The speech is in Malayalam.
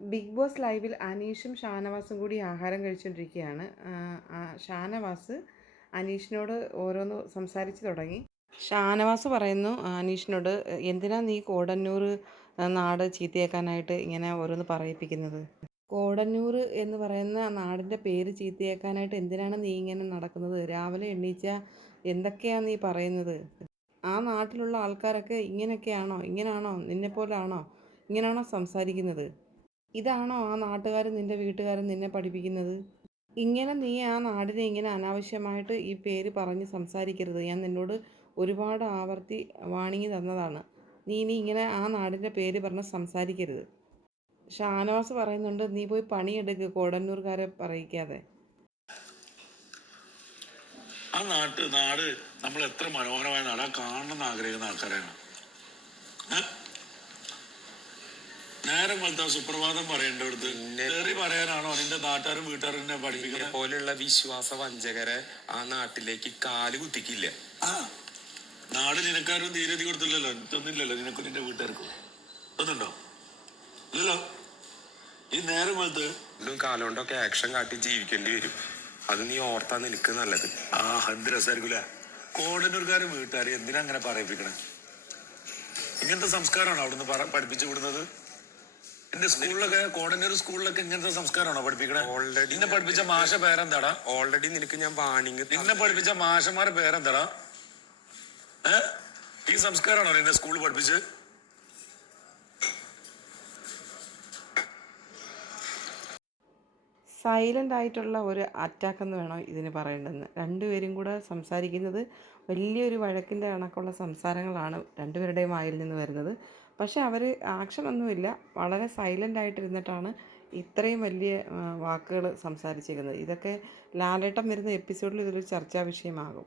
ബിഗ് ബോസ് ലൈവിൽ അനീഷും ഷാനവാസും കൂടി ആഹാരം കഴിച്ചുകൊണ്ടിരിക്കുകയാണ് ഷാനവാസ് അനീഷിനോട് ഓരോന്ന് സംസാരിച്ച് തുടങ്ങി. ഷാനവാസ് പറയുന്നു അനീഷിനോട് എന്തിനാ നീ കോടന്നൂർ നാട് ചീത്തയാക്കാനായിട്ട് ഇങ്ങനെ ഓരോന്ന് പറയിപ്പിക്കുന്നത്? കോടന്നൂർ എന്ന് പറയുന്ന നാടിന്റെ പേര് ചീത്തയാക്കാനായിട്ട് എന്തിനാണ് നീ ഇങ്ങനെ നടക്കുന്നത്? രാവിലെ എണ്ണീച്ച എന്തൊക്കെയാണ് നീ പറയുന്നത്? ആ നാട്ടിലുള്ള ആൾക്കാരൊക്കെ ഇങ്ങനെയൊക്കെയാണോ? ഇങ്ങനാണോ? നിന്നെപ്പോലാണോ ഇങ്ങനെയാണോ സംസാരിക്കുന്നത്? ഇതാണോ ആ നാട്ടുകാരും നിന്റെ വീട്ടുകാരും നിന്നെ പഠിപ്പിക്കുന്നത്? ഇങ്ങനെ നീ ആ നാടിനെ ഇങ്ങനെ അനാവശ്യമായിട്ട് ഈ പേര് പറഞ്ഞ് സംസാരിക്കരുത്. ഞാൻ നിന്നോട് ഒരുപാട് ആവർത്തി വാണിങ്ങി തന്നതാണ്. നീ ഇനി ഇങ്ങനെ ആ നാടിന്റെ പേര് പറഞ്ഞ് സംസാരിക്കരുത്. ഷാനവാസ് പറയുന്നുണ്ട് നീ പോയി പണിയെടുക്ക് കോടന്നൂർക്കാരെ പറയിക്കാതെ. ആ നാട്ട് നാട് നമ്മൾ എത്ര മനോഹരമായ നാട്. കാണണമെന്ന് ആഗ്രഹിക്കുന്ന ആൾക്കാരാണ്? നേരം വലുത്ത സുപ്രഭാതം പറയേണ്ടടുത്ത് കയറി പറയാനാണോ നിന്റെ നാട്ടുകാരും വീട്ടുകാരും എന്നെ പഠിപ്പിക്കുന്നത്? പോലെയുള്ള വിശ്വാസ വഞ്ചകരെ ആ നാട്ടിലേക്ക് കാൽ കുത്തിക്കില്ല. നാട് നിനക്കാരും ധീരതി കൊടുത്തില്ലല്ലോ. ഇതൊന്നില്ലല്ലോ നിനക്കും നിന്റെ വീട്ടുകാർക്കും. ഒന്നുണ്ടോ ഇല്ലല്ലോ? ഈ നേരം വലുത്ത് ഇതും കാലോണ്ടൊക്കെ ആക്ഷൻ കാട്ടി ജീവിക്കേണ്ടി വരും. അത് നീ ഓർത്താ നിനക്ക് നല്ലത്. ആ എന്ത് രസമായിരിക്കൂല കോടന്നൂർക്കാരും വീട്ടുകാർ എന്തിനാ അങ്ങനെ പറയിപ്പിക്കണേ? ഇങ്ങനത്തെ സംസ്കാരമാണോ അവിടുന്ന് പഠിപ്പിച്ചു വിടുന്നത്? എന്റെ സ്കൂളിലൊക്കെ കോടന്നൂർ സ്കൂളിലൊക്കെ ഇങ്ങനത്തെ സംസ്കാരമാണോ പഠിപ്പിക്കണേ? Already നിന്നെ പഠിപ്പിച്ച മാഷ പേരെന്താടാ? ഓൾറെഡി നിനക്ക് ഞാൻ വാണിങ് നിന്നെ പഠിപ്പിച്ച മാഷന്മാരെ പേരെന്താടാ? ഏ? ഈ സംസ്കാരമാണോ നിന്നെ സ്കൂളിൽ പഠിപ്പിച്ച് സൈലന്റ് ആയിട്ടുള്ള ഒരു അറ്റാക്ക് എന്ന് വേണം ഇതിന് പറയേണ്ടതെന്ന് രണ്ടുപേരും കൂടെ സംസാരിക്കുന്നത് വലിയൊരു വഴക്കിന്റെ കണക്കുള്ള സംസാരങ്ങളാണ് രണ്ടുപേരുടെയും വായിൽ നിന്ന് വരുന്നത്. പക്ഷേ അവർ ആക്ഷനൊന്നുമില്ല. വളരെ സൈലന്റ് ആയിട്ടിരുന്നിട്ടാണ് ഇത്രയും വലിയ വാക്കുകൾ സംസാരിച്ചിരിക്കുന്നത്. ഇതൊക്കെ ലാലേട്ടം വരുന്ന എപ്പിസോഡിൽ ഇതൊരു ചർച്ചാ വിഷയമാകും.